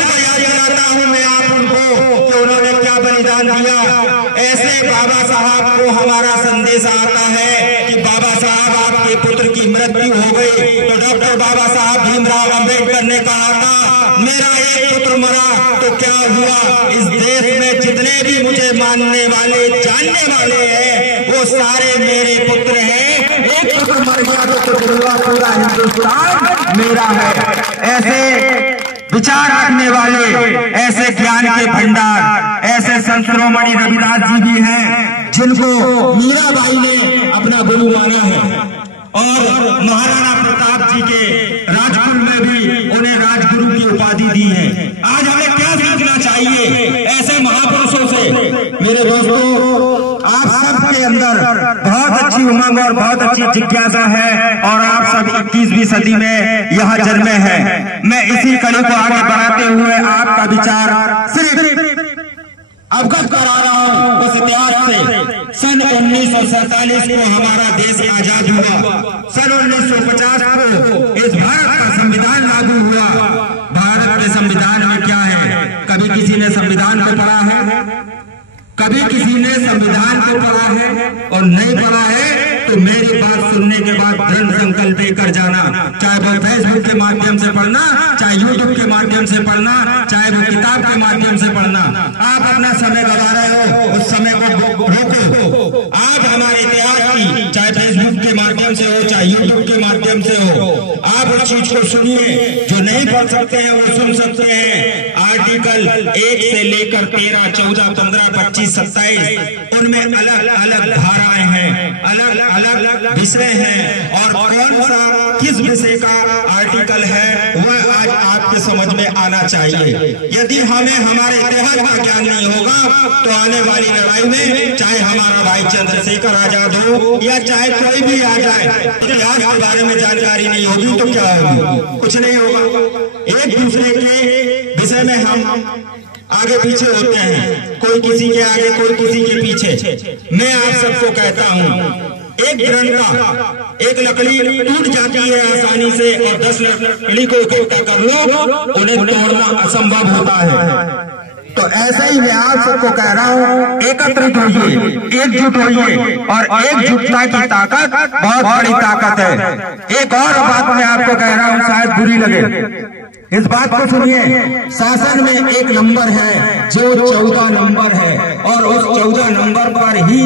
को याद कराता हूँ मैं आप उनको कि उन्होंने क्या बलिदान दिया। ऐसे बाबा साहब को हमारा संदेश आता है कि बाबा साहब आपके पुत्र की मृत्यु हो गई, तो डॉक्टर बाबा साहब भीमराव अम्बेडकर ने कहा था मेरा एक पुत्र मरा तो क्या हुआ, इस देश में जितने भी मुझे मानने वाले जानने वाले हैं वो सारे मेरे पुत्र हैं। एक पुत्र मर गया तो पूरा हिंदुस्तान मेरा है। ऐसे विचार रखने वाले, ऐसे ज्ञान के भंडार, ऐसे संत शिरोमणि रविदास जी भी हैं जिनको मीराबाई ने अपना गुरु माना है और महाराणा प्रताप जी के राजकुल में भी उन्हें राजगुरु की उपाधि दी है। आज हमें क्या सीखना चाहिए ऐसे महापुरुषों से? मेरे दोस्तों, आप सबके अंदर बहुत अच्छी उमंग और बहुत अच्छी जिज्ञासा है और आप सब 21वीं सदी में यहाँ जन्मे हैं। मैं इसी कड़ी को आगे बढ़ाते हुए आपका विचार सिर्फ अवगत करा रहा हूँ उस इतिहास से। सन 1947 को हमारा देश आजाद हुआ। सन 1950 को इस भारत का संविधान लागू हुआ। भारत के संविधान में क्या है? कभी किसी ने संविधान को पढ़ा है? कभी किसी ने संविधान को पढ़ा है? और नहीं पढ़ा है तो मेरी बात सुनने के बाद दृढ़ संकल्प लेकर जाना, चाहे वो फेसबुक के माध्यम से पढ़ना, चाहे यूट्यूब के माध्यम से पढ़ना, चाहे वो किताब के माध्यम से पढ़ना। आप अपना समय गवा रहे हो, उस समय को रोको। आज हमारे इतिहास की, चाहे फेसबुक के माध्यम से हो, चाहे यूट्यूब के माध्यम से हो, आप उस चीज को सुनिए। जो नहीं पढ़ सकते हैं वो सुन सकते हैं। आर्टिकल 1 से लेकर 13, 14, 15, 25, 27 उनमें अलग अलग धाराएं हैं, अलग अलग विषय हैं और कौन सा किस विषय का आर्टिकल है वह आज आपके समझ में आना चाहिए। यदि हमें हमारे इतिहास का ज्ञान नहीं होगा तो आने वाली लड़ाई में चाहे हमारा भाई चंद्रशेखर आजाद हो या चाहे कोई भी आ जाए, इतिहास के बारे में जानकारी नहीं होगी तो क्या होगी? कुछ नहीं होगा। एक दूसरे के विषय में हम आगे पीछे होते हैं, कोई किसी के आगे कोई किसी के पीछे। मैं आप सबको कहता हूँ, एक डंडा, एक लकड़ी टूट जाती है आसानी से और 10 लकड़ी को इकट्ठा कर लो, उन्हें तोड़ना असंभव होता है। तो ऐसे ही मैं आप सबको कह रहा हूँ, एकत्रित होइए, एकजुट होइए और एकजुटता की ताकत बहुत बड़ी ताकत है। एक और बात मैं आपको कह रहा हूँ, शायद बुरी लगे, इस बात को सुनिए। शासन में एक नंबर है जो 14 नंबर है और उस 14 नंबर पर ही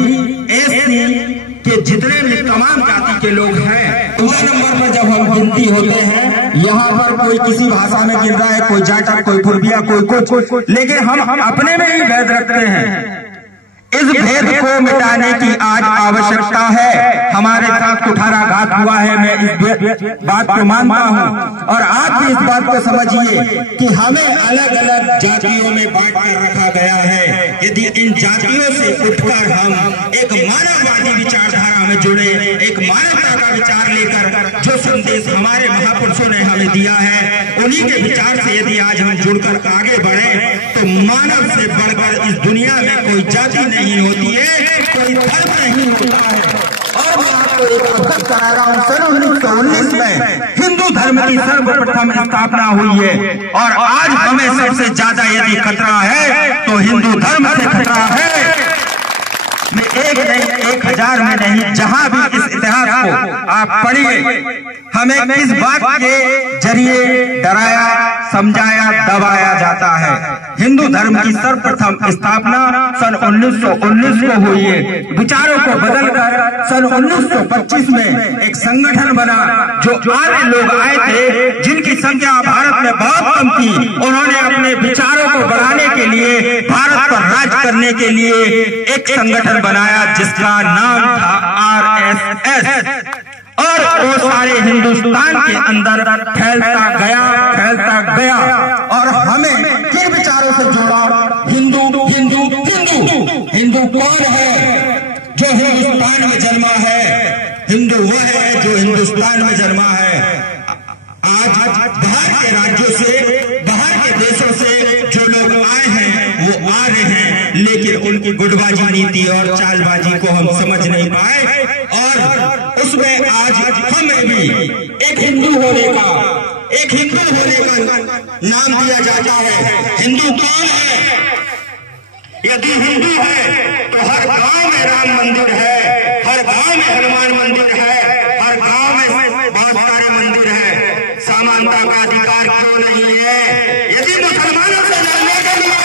एससी के जितने भी तमाम जाति के लोग हैं, 14 नंबर पर जब हम गिनती होते हैं, यहाँ पर कोई किसी भाषा में गिन रहा है, कोई जाटा, कोई पुरबिया, कोई कुछ, लेकिन हम अपने में ही भेद रखते हैं। इस भेद को मिटाने की आज आवश्यकता है। हमारे साथ कुठाराघात हुआ है, मैं इस बात को मानता हूँ और आप भी इस बात को समझिए कि हमें अलग अलग जातियों में बांट कर रखा गया है। यदि इन जातियों से उठकर हम एक मानववादी विचारधारा में जुड़े, एक मानवता का विचार लेकर जो संदेश हमारे महापुरुषों ने हमें दिया है, उन्हीं के विचार से यदि आज हम जुड़कर आगे बढ़े तो मानव से बढ़कर इस दुनिया में कोई जाति नहीं होती है, कोई धर्म नहीं होता है। और मैं आपको एक अवगत करा रहा हूँ, सन 1919 में हिंदू धर्म की सर्वप्रथम स्थापना हुई है और आज हमें सबसे ज्यादा यदि खतरा है तो हिंदू धर्म से खतरा है। मैं एक नहीं, 1000 में नहीं, जहां भी इस इतिहास को आप पढ़िए, हमें किस बात के जरिए डराया, समझाया, दबाया जाता है। हिंदू धर्म की सर्वप्रथम स्थापना सन 1919 को हुई है। विचारों को बदलकर सन 1925 में एक संगठन बना, जो आर्य लोग आए थे जिनकी संख्या भारत में बहुत कम थी। उन्होंने अपने विचारों को बढ़ाने के लिए, भारत पर राज करने के लिए एक संगठन बनाया जिसका नाम था RSS और वो सारे हिंदुस्तान के अंदर फैलता गया और हमें किन विचारों से जोड़ा? हिंदू हिंदू हिंदू हिंदू कौन है? जो हिंदुस्तान में जन्मा है। हिंदू वह है जो हिंदुस्तान में जन्मा है। आज बाहर के राज्यों से, बाहर के देशों से जो लोग आए हैं वो आ रहे हैं, लेकिन उनकी गुटबाजी नीति और चालबाजी को हम समझ नहीं पाए और उसमें आज हमें भी एक हिंदू होने का, एक हिंदू होने का नाम दिया जाता है। हिंदू कौन है? यदि हिंदू है तो हर गांव में राम मंदिर है, हर गांव में हनुमान मंदिर है, हर गांव में बहुत सारे मंदिर है। समानता का अधिकार क्यों नहीं है? यदि मुसलमानों से लड़ने के लिए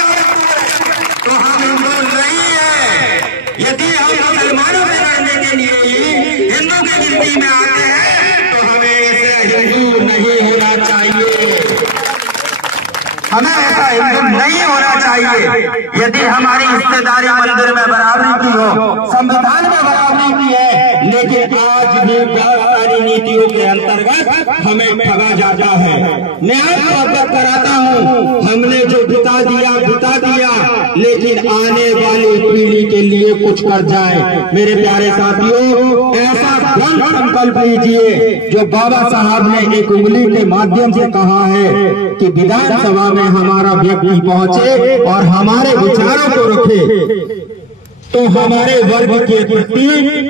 तो हम हिंदू नहीं है। यदि हम मुसलमानों से लड़ने के लिए ही हिंदू की गिनती में आते हैं तो हमें ऐसे हिंदू नहीं होना चाहिए, हमें ऐसा हिंदू नहीं होना चाहिए। यदि हमारी हिस्सेदारी मंदिर में बराबरी की हो, संविधान में बराबरी की है, लेकिन आज भी बहुत सारी नीतियों के अंतर्गत हमें ठगा जाता है। न्याय को अवगत कराता हूँ, हमने जो बिता दिया, लेकिन आने वाली पीढ़ी के लिए कुछ कर जाए। मेरे प्यारे साथियों, ऐसा दृढ़ संकल्प लीजिए जो बाबा साहब ने एक उंगली के माध्यम से कहा है कि विधानसभा में हमारा व्यक्ति पहुंचे और हमारे विचारों को रखे, तो हमारे वर्ग के प्रति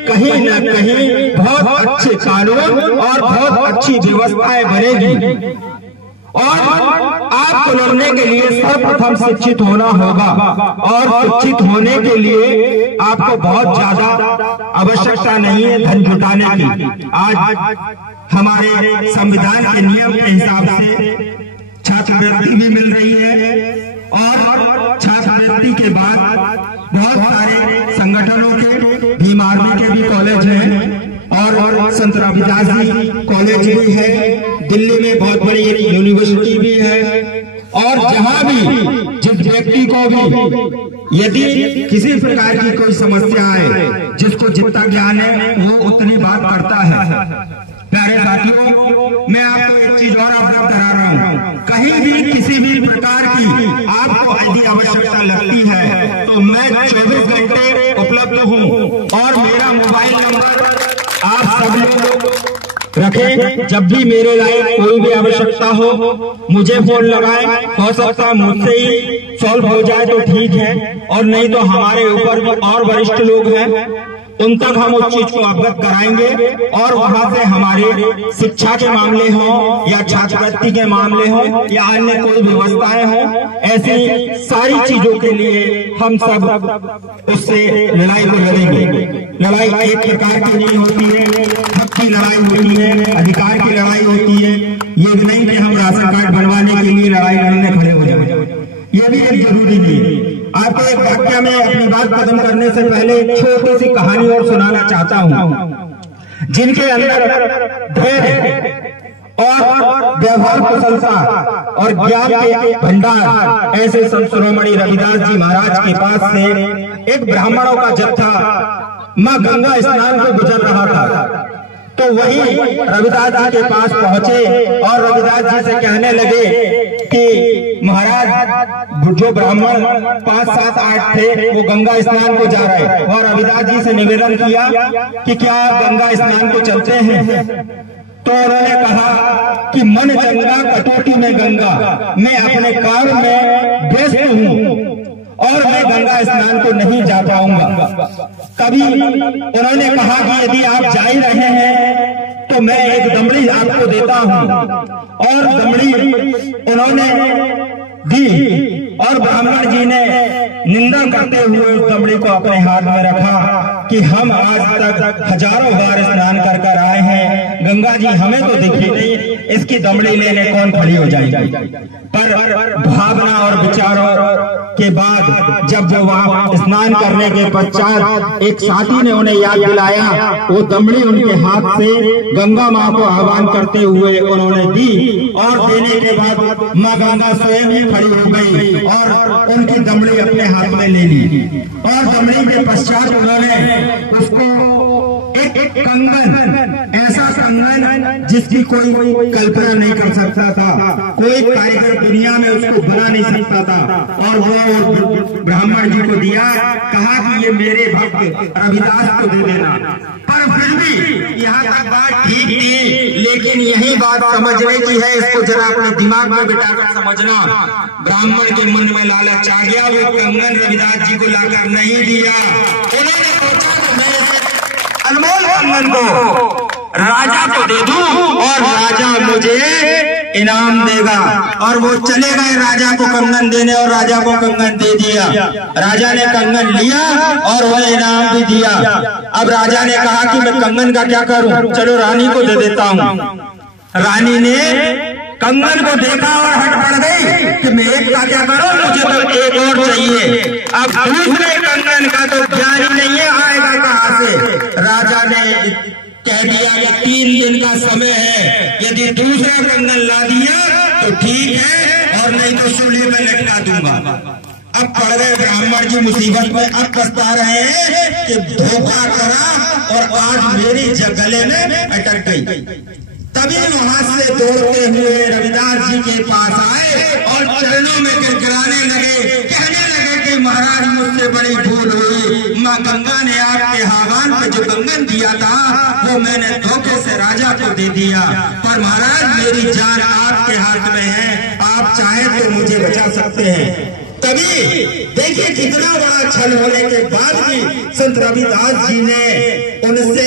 कहीं न कहीं बहुत अच्छे कानून और बहुत अच्छी व्यवस्थाएं बनेगी। और आपको लड़ने के लिए सर्वप्रथम शिक्षित होना होगा, और शिक्षित होने के लिए आपको बहुत ज्यादा आवश्यकता नहीं है धन जुटाने की। आज हमारे संविधान के नियम के हिसाब से छात्रवृत्ति भी मिल रही है, और छात्रवृत्ति के बाद बहुत सारे संगठनों के भीम आर्मी के भी कॉलेज हैं, और संत रविदास जी कॉलेज भी है, दिल्ली में बहुत बड़ी एक यूनिवर्सिटी भी है। और जहां भी जिस व्यक्ति को भी यदि किसी प्रकार की कोई समस्या है, जिसको जितना ज्ञान है वो उतनी बात करता है। प्यारे साथियों, मैं आपको एक चीज और अवगत करा रहा हूँ, कहीं भी किसी भी प्रकार की आपको यदि आवश्यकता लगती है तो मैं 24 घंटे उपलब्ध हूँ, और मेरा मोबाइल नंबर आप सब लोग रखें। जब भी मेरे लायक कोई भी आवश्यकता हो मुझे फोन लगाएं, हो सकता है मुझसे ही सॉल्व हो जाए तो ठीक है, और नहीं तो हमारे ऊपर भी और वरिष्ठ लोग हैं, उन तक हम उस चीज को अवगत कराएंगे। और वहां से हमारे शिक्षा के मामले हों या छात्रवृत्ति के मामले हों या अन्य कोई व्यवस्थाएं हों, ऐसी सारी चीजों के लिए हम सब उससे लड़ाई को लड़ेंगे। लड़ाई एक प्रकार की नहीं होती है, हक की लड़ाई होती है, अधिकार की लड़ाई होती है। ये नहीं कि हम राशन कार्ड बनवाने के लिए लड़ाई लड़ने खड़े हो जाए, ये भी एक जरूरी नहीं है। आपको एक वाक्य में अपनी बात खत्म करने से पहले एक छोटी सी कहानी और सुनाना चाहता हूँ, जिनके अंदर धैर्य और व्यवहार कुशलता और ज्ञान के भंडार ऐसे संत शिरोमणि रविदास जी महाराज के पास से एक ब्राह्मणों का जत्था मां गंगा स्नान को गुजर रहा था। तो वही रविदास जी के पास पहुंचे और रविदास जी से कहने लगे कि महाराज, जो ब्राह्मण 5, 7, 8 थे वो गंगा स्नान को जा रहे, और रविदास जी से निवेदन किया कि क्या आप गंगा स्नान को चलते हैं? तो उन्होंने कहा कि मन चंगा कटोटी में गंगा, मैं अपने काम में व्यस्त हूँ और मैं गंगा स्नान को नहीं जा पाऊंगा। तभी उन्होंने कहा कि यदि आप जा ही रहे हैं तो मैं एक दमड़ी आपको देता हूँ, और दमड़ी उन्होंने दी, और ब्राह्मण जी ने निंदा करते हुए उस दमड़ी को अपने हाथ में रखा कि हम आज तक हजारों बार स्नान कर कर आए हैं, गंगा जी हमें तो दिखी नहीं, इसकी दमड़ी लेने कौन खड़ी हो जाएगी। पर भावना और विचारों के बाद जब वहां स्नान करने के पश्चात एक साथी ने उन्हें याद दिलाया, वो दमड़ी उनके हाथ से गंगा माँ को आह्वान करते हुए उन्होंने दी, और देने के बाद माँ गंगा स्वयं ही खड़ी हो गई और उनकी दमड़ी अपने हाथ में ले ली। और दमड़ी के पश्चात उन्होंने उसको एक कंगन, ऐसा कंगन जिसकी कोई कल्पना नहीं कर सकता था, कोई कारीगर दुनिया में उसको बना नहीं सकता था, और वो ब्राह्मण जी को दिया, कहा कि ये मेरे भक्त रविदास को दे देना। पर फिर भी यहाँ तक बात ठीक थी, लेकिन यही बात समझने की है, इसको जरा अपने दिमाग में बिठाकर समझना। ब्राह्मण के मन में लालच आ गया, वो कंगन रविदास जी को लाकर नहीं दिया। उन्होंने सोचा कि मैं अनमोल कंगन को राजा को दे दूं और राजा मुझे इनाम देगा। और वो चले गए राजा को कंगन देने और राजा को कंगन दे दिया। राजा ने कंगन लिया और वह इनाम भी दिया। अब राजा ने कहा कि मैं कंगन का क्या करूं, चलो रानी को दे देता हूं। रानी ने कंगन को देखा और हट पड़ गई कि मैं एक का क्या करूं, मुझे तो एक और चाहिए। अब दूसरे कंगन का तो ज्ञान ही नहीं है, आएगा कहां से। राजा ने कह दिया कि 3 दिन का समय है, यदि दूसरा कंगन ला दिया तो ठीक है और नहीं तो सूली में लटका दूंगा। अब पड़ गए ब्राह्मण जी मुसीबत में। अब पछता रहे हैं कि धोखा करा और आज मेरी गले में अटक गई। तभी वहां से दौड़ते हुए रविदास जी के पास आए और चरणों में गिड़गिड़ाने लगे, कहने लगे कि महाराज मुझसे बड़ी भूल हुई। माँ गंगा ने आपके आह्वान पे जो कंगन दिया था वो मैंने धोखे से राजा को दे दिया, पर महाराज मेरी जान आपके हाथ में है, आप चाहे तो मुझे बचा सकते हैं। तभी देखिए कितना बड़ा छल होने के बाद भी संत रविदास जी ने उनसे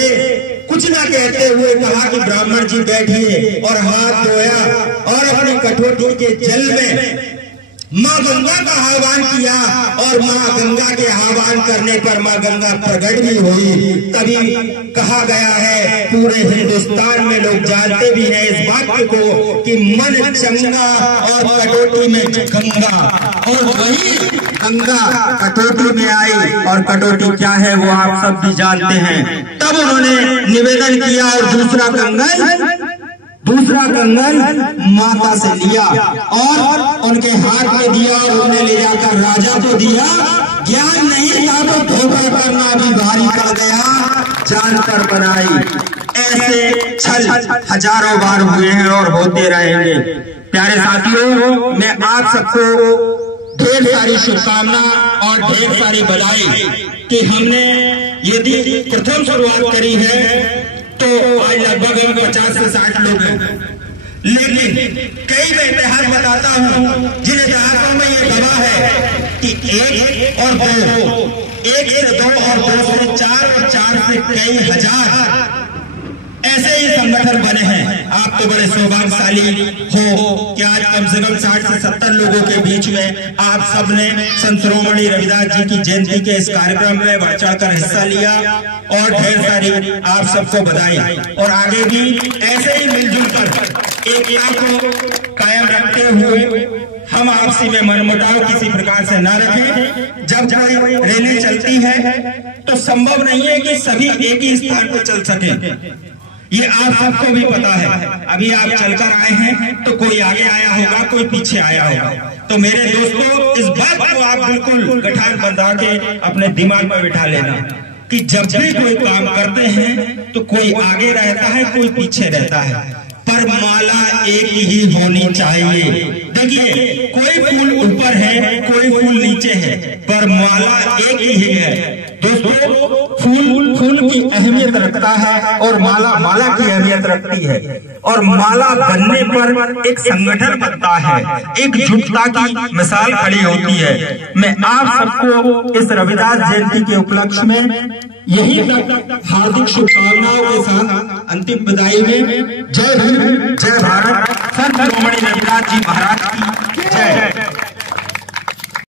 कुछ न कहते हुए कहा कि ब्राह्मण जी बैठिए, और हाथ धोया और अपनी कठोटी के जल में माँ गंगा का आह्वान किया। और माँ गंगा के आह्वान करने पर माँ गंगा प्रकट भी हुई। तभी कहा गया है, पूरे हिंदुस्तान में लोग जानते भी हैं इस बात को कि मन चंगा और कटोटी में गंगा, और वही गंगा कटोटी में आई। और कटोटी क्या है वो आप सब भी जानते हैं। तब उन्होंने निवेदन किया और दूसरा कंगन माता से लिया और उनके हाथ में दिया और उन्हें ले जाकर राजा को दिया। ज्ञान नहीं था तो धोखा करना भी भारी पड़ गया, जान पर बनाई। ऐसे छल हजारों बार हुए हैं और होते रहेंगे। प्यारे साथियों, मैं आप सबको ढेर सारी शुभकामना और ढेर सारी बधाई कि हमने यदि प्रथम शुरुआत करी है तो आज लगभग 50 से 60 लोग हैं। लेकिन कई मैं इतिहास बताता हूँ जिन इतिहासों में ये गवाह है कि 1 और 2, 1 से 2 और 2 से 4 और 4 से कई हजार ऐसे ही संगठन बने हैं। आप तो बड़े सौभाग्यशाली हो कि आज कम से कम 60 से 70 लोगों के बीच में आप सबने संत शिरोमणि रविदास जी की जयंती के इस कार्यक्रम में बढ़ चढ़कर हिस्सा लिया, और ढेर सारी आप सबको बधाई। और आगे भी ऐसे ही मिलजुल कर एकता को कायम रखते हुए हम आपसी में मनमुटाव किसी प्रकार से न रखें। जब कोई रैली चलती है तो संभव नहीं है कि सभी एक ही स्थान पर चल सके, ये आप सबको भी पता है। अभी आप चलकर आए हैं तो कोई आगे आया होगा, कोई पीछे आया होगा। तो मेरे दोस्तों, इस बात को आप बिल्कुल गठान बंधा के अपने दिमाग में बिठा लेना कि जब भी कोई काम करते हैं तो कोई आगे रहता है, कोई पीछे रहता है, पर माला एक ही होनी चाहिए। देखिए, कोई फूल ऊपर है, कोई फूल नीचे है, पर माला एक ही है। दोस्तों, फूल की अहमियत रखता है और माला की अहमियत रखती है। और माला बनने पर एक संगठन बनता है, एक एकजुटता की मिसाल खड़ी होती है। मैं आप सबको इस रविदास जयंती के उपलक्ष्य में यही तक हार्दिक शुभकामनाओं के साथ अंतिम विदाई में जय हिंद, जय भारत, संत शिरोमणि रविदास जी महाराज की जय।